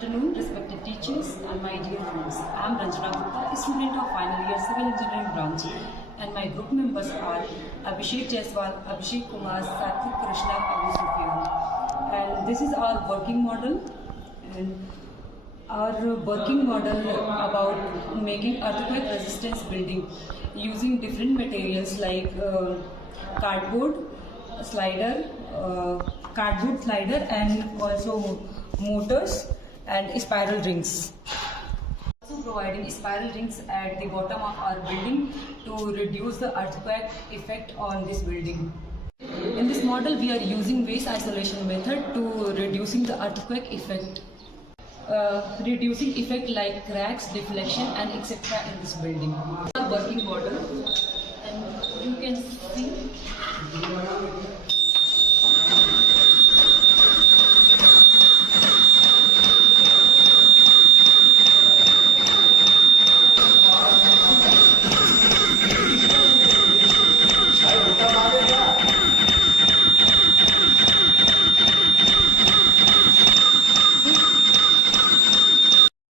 Good afternoon, respected teachers and my dear friends. I am Ranjana Gupta, a student of final year civil engineering branch, and my group members are Abhishek Jaiswal, Abhishek Kumar, Satvik Krishna, Abu Sufyan. And this is our working model. And our working model about making earthquake resistance building using different materials like cardboard slider, and also motors and spiral rings. Also providing spiral rings at the bottom of our building to reduce the earthquake effect on this building. In this model, we are using waste isolation method to reducing the earthquake effect. Reducing effect like cracks, deflection and etc. in this building. Our working model, and you can see